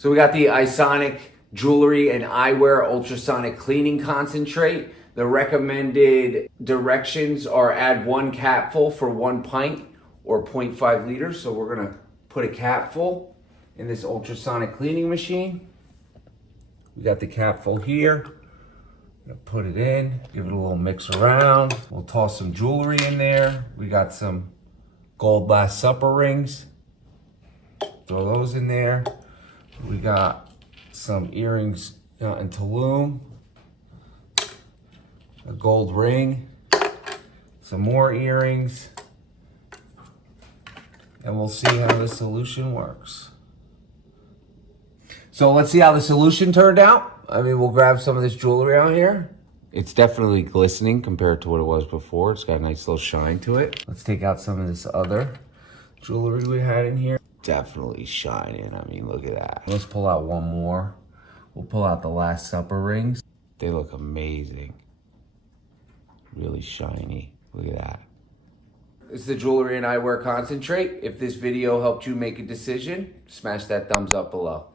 So we got the iSonic Jewelry and Eyewear Ultrasonic Cleaning Concentrate. The recommended directions are add 1 capful for 1 pint or 0.5 liters. So we're gonna put a capful in this ultrasonic cleaning machine. We got the capful here. Put it in, give it a little mix around. We'll toss some jewelry in there. We got some gold Last Supper rings. Throw those in there. We got some earrings in Tulum. A gold ring. Some more earrings. And we'll see how the solution works. So let's see how the solution turned out. I mean, we'll grab some of this jewelry out here. It's definitely glistening compared to what it was before. It's got a nice little shine to it. Let's take out some of this other jewelry we had in here. Definitely shining. I mean, look at that. Let's pull out one more. We'll pull out the Last Supper rings. They look amazing. Really shiny. Look at that. It's the Jewelry and Eyewear Concentrate. If this video helped you make a decision, smash that thumbs up below.